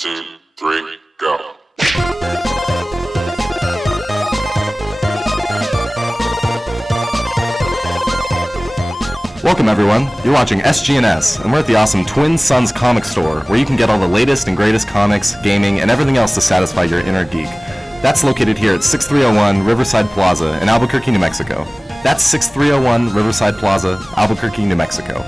2, 3, go. Welcome everyone, you're watching SGNS, and we're at the awesome Twin Suns comic store, where you can get all the latest and greatest comics, gaming, and everything else to satisfy your inner geek. That's located here at 6301 Riverside Plaza in Albuquerque, New Mexico. That's 6301 Riverside Plaza, Albuquerque, New Mexico.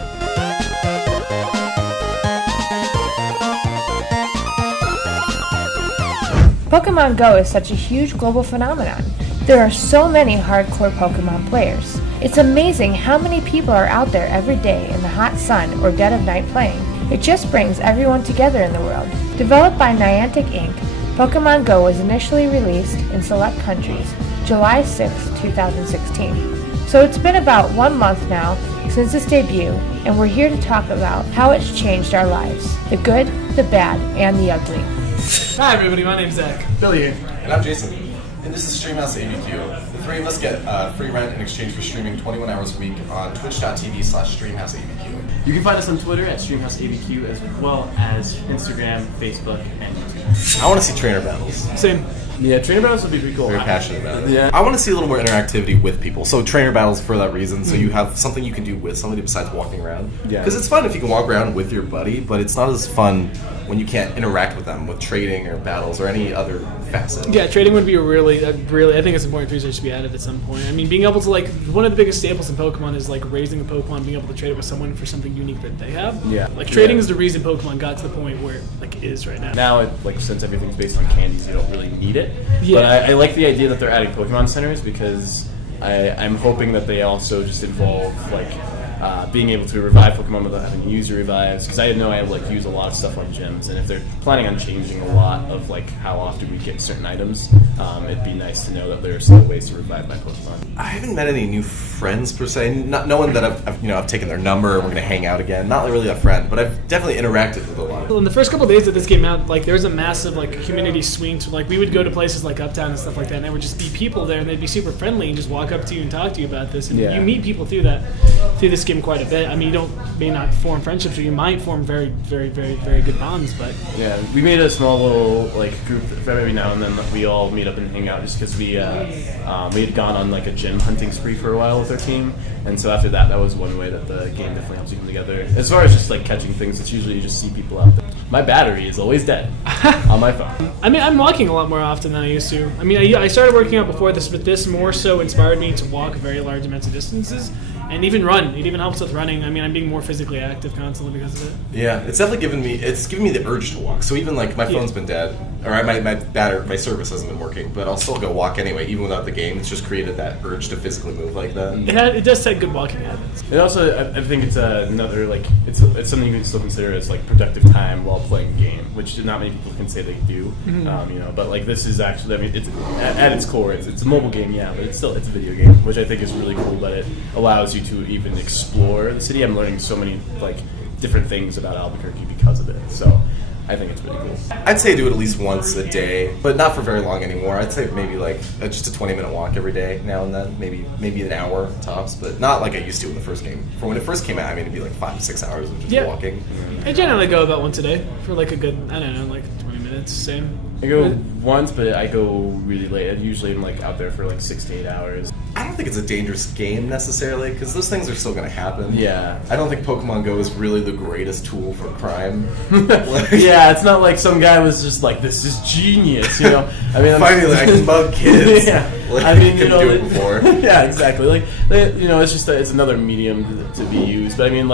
Pokemon Go is such a huge global phenomenon. There are so many hardcore Pokemon players. It's amazing how many people are out there every day in the hot sun or dead of night playing. It just brings everyone together in the world. Developed by Niantic Inc., Pokemon Go was initially released in select countries July 6, 2016. So it's been about 1 month now since its debut, and we're here to talk about how it's changed our lives. The good, the bad, and the ugly. Hi everybody, my name's Zach. Billy here. And I'm Jason. And this is StreamHouse ABQ. The three of us get free rent in exchange for streaming 21 hours a week on twitch.tv/StreamHouse ABQ. You can find us on Twitter at StreamHouse ABQ, as well as Instagram, Facebook, and YouTube. I want to see trainer battles. Same. Yeah, trainer battles would be pretty cool. Very passionate about it. Yeah. I want to see a little more interactivity with people. So trainer battles for that reason. So you have something you can do with somebody besides walking around. Yeah. Because it's fun if you can walk around with your buddy, but it's not as fun when you can't interact with them with trading or battles or any other facet. Yeah, trading would be a really, I think it's important feature to be added at some point. I mean, being able to, like, one of the biggest staples in Pokemon is, like, raising a Pokemon, being able to trade it with someone for something unique that they have. Yeah. Like, trading is the reason Pokemon got to the point where it, like, is right now. Now, since everything's based on candies, you don't really need it. Yeah. But I like the idea that they're adding Pokemon centers, because I'm hoping that they also just involve, being able to revive Pokemon without having to use your revives, because I know I use a lot of stuff on gyms, and if they're planning on changing a lot of how often we get certain items, it'd be nice to know that there are still ways to revive my Pokemon. I haven't met any new friends per se. No one that I've taken their number and we're gonna hang out again. Not really a friend, but I've definitely interacted with a lot. Well, in the first couple of days that this came out, there was a massive community swing to we would go to places like Uptown and stuff like that, and there would just be people there, and they'd be super friendly and just walk up to you and talk to you about this, and Yeah. you meet people through this game quite a bit. I mean, you may not form friendships, or you might form very, very, very, very good bonds, but Yeah, we made a small little group for every now and then that we all meet up and hang out, just because we had gone on a gym hunting spree for a while with our team, and so after that was one way that the game definitely helps you come together. As far as just catching things, it's usually you just see people out there. My battery is always dead on my phone. I mean, I'm walking a lot more often than I used to. I mean, I started working out before this, but this more so inspired me to walk very large amounts of distances, and even run. It even helps with running. I mean, I'm being more physically active constantly because of it. Yeah, it's definitely given me the urge to walk. So even my phone's been dead, or my service hasn't been working, but I'll still go walk anyway, even without the game. It's just created that urge to physically move like that. It does set good walking habits. And also, I think it's another it's something you can still consider as productive time while playing a game, which not many people can say they do. Mm-hmm. But this is actually, I mean, it's at its core, it's a mobile game, yeah, but it's a video game, which I think is really cool. But it allows you to even explore the city. I'm learning so many different things about Albuquerque because of it. So I think it's pretty cool. I'd say do it at least once a day, but not for very long anymore. I'd say maybe just a 20-minute walk every day now and then, maybe an hour tops, but not like I used to in the first game. For when it first came out, I mean, it'd be 5 to 6 hours of just walking. I generally go about once a day for a good, 20 minutes, same. I go once, but I go really late. I usually am out there for 6 to 8 hours. I don't think it's a dangerous game necessarily, because those things are still going to happen. Yeah. I don't think Pokemon Go is really the greatest tool for crime. Yeah, it's not like some guy was just this is genius, I mean, finally I can bug kids. Yeah. I mean, couldn't do it before. Yeah, exactly. It's just it's another medium to be used. But I mean,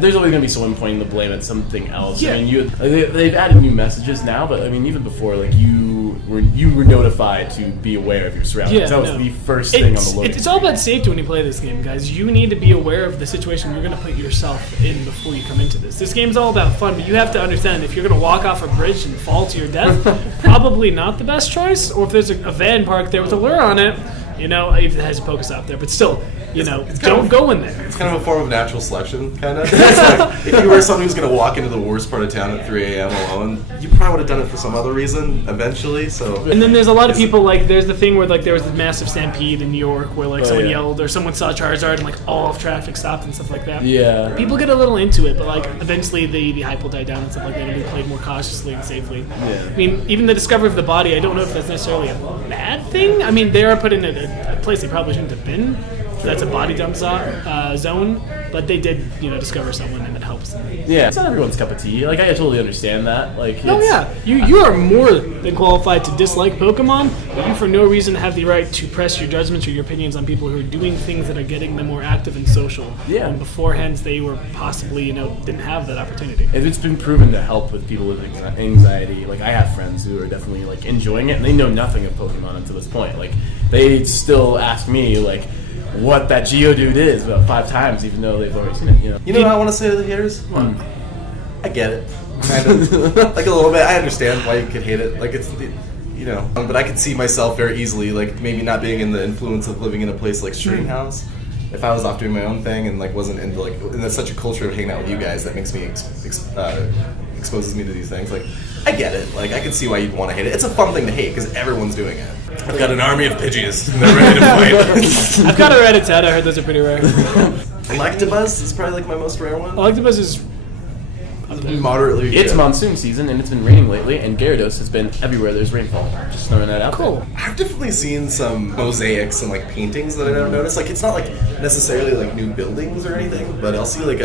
there's always going to be someone pointing the blame at something else. Yeah. I mean, they've added new messages now, but I mean, even before, you were notified to be aware of your surroundings. That was the first thing on the list. It's all about safety when you play this game, guys. You need to be aware of the situation you're going to put yourself in before you come into this. This game's all about fun, but you have to understand if you're going to walk off a bridge and fall to your death, probably not the best choice. Or if there's a van parked there with a lure on it, it has a Pokestop there, but still, you know, don't go in there. It's kind of a form of natural selection, kind of. Like, if you were someone who's going to walk into the worst part of town at 3 a.m. alone, you probably would have done it for some other reason eventually. So. And then there's a lot of people, like, there's the thing where, like, there was the massive stampede in New York where, like, someone yelled or someone saw Charizard and, like, all of traffic stopped and stuff like that. Yeah. People get a little into it, but, like, eventually the hype will die down and stuff like that. It'll be played more cautiously and safely. Yeah. I mean, even the discovery of the body, I don't know if that's necessarily a bad thing. I mean, they are put in a place they probably shouldn't have been. That's a body dump zone, but they did, you know, discover someone, and it helps them. Yeah, it's not everyone's cup of tea. Like, I totally understand that. Like, you are more than qualified to dislike Pokemon, but you for no reason have the right to press your judgments or your opinions on people who are doing things that are getting them more active and social. Yeah. And beforehand, they were possibly, you know, didn't have that opportunity. If it's been proven to help with people with anxiety, like, I have friends who are definitely, like, enjoying it, and they know nothing of Pokemon until this point. Like, they still ask me, like, what that Geodude is about 5 times, even though they've already seen it. You know what I want to say to the haters? I get it, kind of, like a little bit. I understand why you could hate it. Like it's, you know, but I could see myself very easily, like maybe not being in the influence of living in a place like StreamHouse. If I was off doing my own thing and like wasn't into like, and there's such a culture of hanging out with you guys that makes me exposes me to these things. Like, I get it. Like, I can see why you'd want to hate it. It's a fun thing to hate because everyone's doing it. I've got an army of Pidgeys. They're ready to fight. I've got a Rattata. I heard those are pretty rare. Electabuzz is probably like my most rare one. Electabuzz is moderately. It's monsoon season, and it's been raining lately, and Gyarados has been everywhere there's rainfall. Just throwing that out there. I've definitely seen some mosaics and like paintings that I never noticed. Like, it's not like necessarily like new buildings or anything, but I'll see like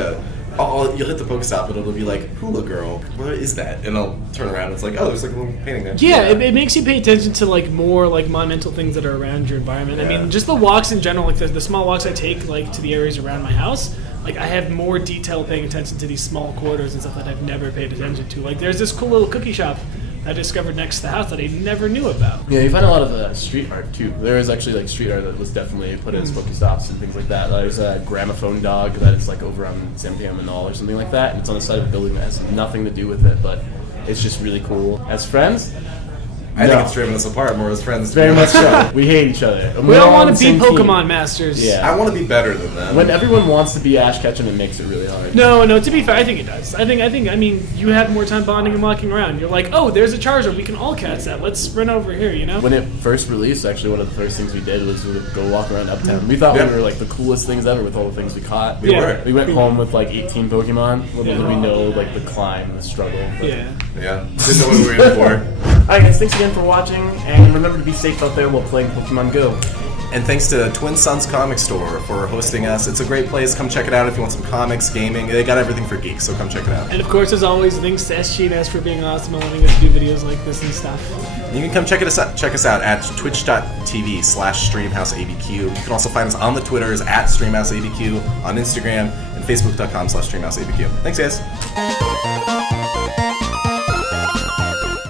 you'll hit the Pokestop and it'll be like, Hula Girl, what is that? And I'll turn around and it's like, oh, there's like a little painting there. Yeah, it makes you pay attention to like more like monumental things that are around your environment. I mean, just the walks in general, like the small walks I take like to the areas around my house, like I have more detail paying attention to these small corridors and stuff that I've never paid attention to. Like there's this cool little cookie shop I discovered next to the house that I never knew about. Yeah, you find a lot of street art too. There is actually like street art that was definitely put in Pokestops and things like that. There's a gramophone dog that is like over on San Manal or something like that, and it's on the side of a building that has nothing to do with it, but it's just really cool. As friends, I think it's driven us apart more as friends. Very much so. We hate each other. And we don't want to be be Pokemon masters. Yeah. I want to be better than them. When everyone wants to be Ash Ketchum, it makes it really hard. No, to be fair, I think it does. I mean, you have more time bonding and walking around. You're like, oh, there's a Charizard. We can all catch that. Let's run over here, you know? When it first released, actually, one of the first things we did was go walk around Uptown. We thought we were like the coolest things ever with all the things we caught. We were. We went home with like 18 Pokemon. Little did we know like the climb, the struggle. But Yeah. Didn't know what we were in for. Alright guys, thanks again for watching, and remember to be safe out there while playing Pokemon Go. And thanks to Twin Suns Comic Store for hosting us. It's a great place. Come check it out if you want some comics, gaming. They got everything for geeks, so come check it out. And of course, as always, thanks to SGNS for being awesome and letting us do videos like this and stuff. You can come check us out at twitch.tv/StreamHouse ABQ. You can also find us on the Twitters at StreamHouse ABQ, on Instagram, and Facebook.com/StreamHouse ABQ. Thanks, guys.